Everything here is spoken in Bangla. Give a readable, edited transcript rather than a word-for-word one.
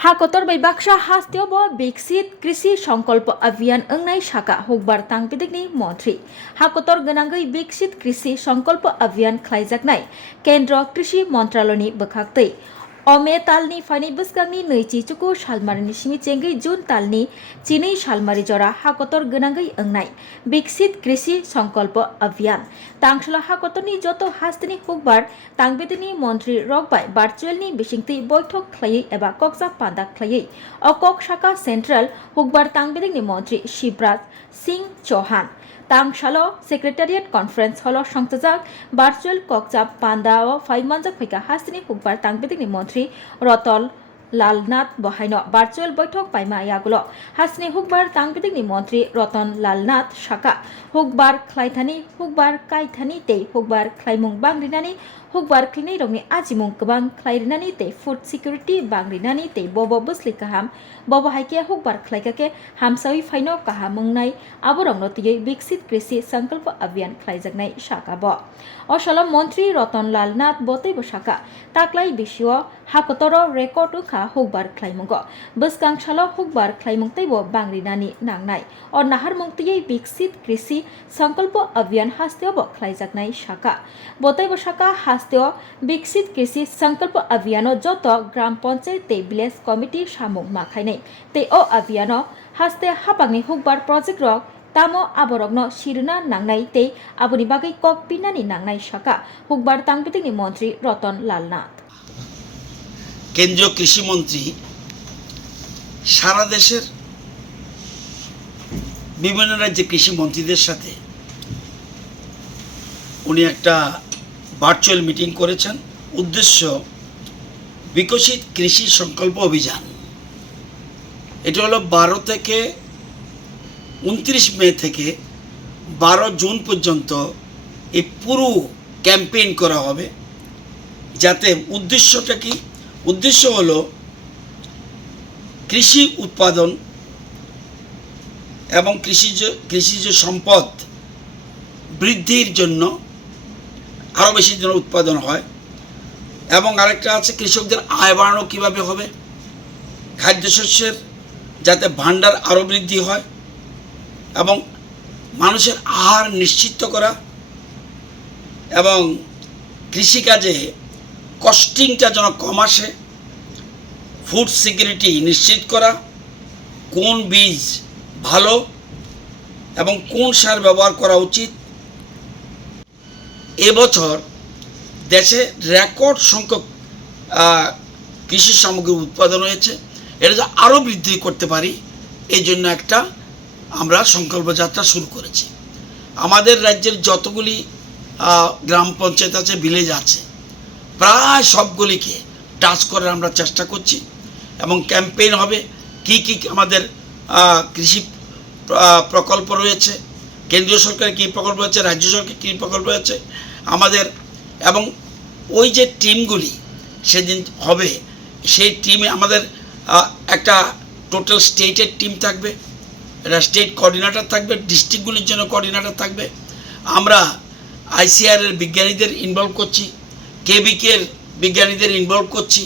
हाकोतर बै बाक्सा हास्तियाव विकसित कृषि संकल्प अभियान अंगनाय शाखा हुकबार तांगपिदिकनि मंत्री हाकोतर गनांगै विकसित कृषि संकल्प अभियान खालायजाकनाय केंद्र कृषि मंत्रालयनि बोखाक्तै अमे तालनि फाइनै बस्कांनि नैथि चुकु सालमारिनि सिमिचेंगै जुन तालनि चिनै सालमारि जरा हाकोतर गनांगै अंगनाय विकसित कृषि संकल्प अभियान तांगसला हाकोतरनि जत हास्तिनि हुकबार तांगपिदिकनि मंत्री रकबाय भार्चुअलनि बिसिंथै बैठक खालायै एबा कक्सा पादा खालायै अकक शाखा सेंट्रल हुकबार तांगपिदिकनि मंत्री शिवराज सिंह चौहान तांगसालो सेक्रेटारिएट कॉन्फ्रेंस हॉल संचाजक भार्चुअल कक्सा पांदा फाइमानजक फैका हास्तिनि हुकबार तांगपिदिकनि मंत्री रतन लालनाथ बहायनो भार्चुअल बैठक पाइमा यागुलो हास्तिनि हुकबार तांगपिदिकनि मंत्री रतन लालनाथ शाखा हुकबार खालायथानि हुकबार कायथानि ते हुकबार खालायमुं बांग्रिनानि हुकबार क्लिनै रंनि आजिमुं गोबां खालायरिनानि ते फूड सिक्योरिटी बांग्रिनानि ते बबो बुस्लि काहाम बबो हाइके हुकबार खालायकाके हामसावी फाइनो काहामुंनाय आबोरंनो तियै विकसित कृषि संकल्प अभियान खालायजाकनाय शाखा ब असलम मंत्री रतन लालनाथ बतैबो शाखा ताक्लाय बिसियो हाकोतर रेकर्ड उखा हुकबार खालायमुंगो बसगांसालो हुकबार खालायमुंतैबो बांग्रिनानि नांनाय और नाहारमुंतियै विकसित कृषि संकल्प अभियान हास्तियाव खालायजाकनाय शाखा बतैबो शाखा हास्तियाव विकसित कृषि संकल्प अभियानो जत ग्राम पंचायत ते विलेज कमिटी सामुं माखायनाय ते ओ अभियानो हास्ते हापांनि हुकबार प्रोजेक्ट रक तामो आबरगनो शिरुना नांनाय ते आबुनि बागै ककपिनानि नांनाय शाखा हुकबार तांगपिदिकनि मंत्री रतन लालनाथ কেন্দ্রীয় কৃষি মন্ত্রী সারা দেশের বিভিন্ন রাজ্যে কৃষি মন্ত্রীদের সাথে উনি একটা ভার্চুয়াল মিটিং করেছেন। উদ্দেশ্য বিকশিত কৃষি সংকল্প অভিযান। এটা হলো 12 থেকে 29 মে থেকে 12 জুন পর্যন্ত এই পুরো ক্যাম্পেইন করা হবে। যাতে উদ্দেশ্যটা কি? উদ্দেশ্য হলো কৃষি উৎপাদন এবং কৃষিজ সম্পদ বৃদ্ধির জন্য আরও বেশি যেন উৎপাদন হয়, এবং আরেকটা আছে কৃষকদের আয় বাড়ানো কীভাবে হবে, খাদ্যশস্যের যাতে ভাণ্ডার আরও বৃদ্ধি হয় এবং মানুষের আহার নিশ্চিত করা এবং কৃষিকাজে কস্টিংটা যেন কম আসে, ফুড সিকিউরিটি নিশ্চিত করা, কোন বীজ ভালো এবং কোন সার ব্যবহার করা উচিত। এবছর দেশে রেকর্ড সংখ্যক কৃষি সামগ্রী উৎপাদন হয়েছে। এটা যে আরও বৃদ্ধি করতে পারি এই জন্য একটা আমরা সংকল্প যাত্রা শুরু করেছি। আমাদের রাজ্যের যতগুলি গ্রাম পঞ্চায়েত আছে, ভিলেজ আছে, প্রায় সবগুলিকে টাচ করার আমরা চেষ্টা করছি এবং ক্যাম্পেইন হবে। কি কি আমাদের কৃষি প্রকল্প রয়েছে, কেন্দ্রীয় সরকারের কী প্রকল্প রয়েছে, রাজ্য সরকারের কী প্রকল্প রয়েছে আমাদের, এবং ওই যে টিমগুলি সেদিন হবে সেই টিমে আমাদের একটা টোটাল স্টেটের টিম থাকবে, একটা স্টেট কোঅর্ডিনেটর থাকবে, ডিস্ট্রিক্টগুলির জন্য কোঅর্ডিনেটর থাকবে। আমরা আইসিআরের বিজ্ঞানীদের ইনভলভ করছি, কেবিকের বিজ্ঞানীদের ইনভলভ করছি।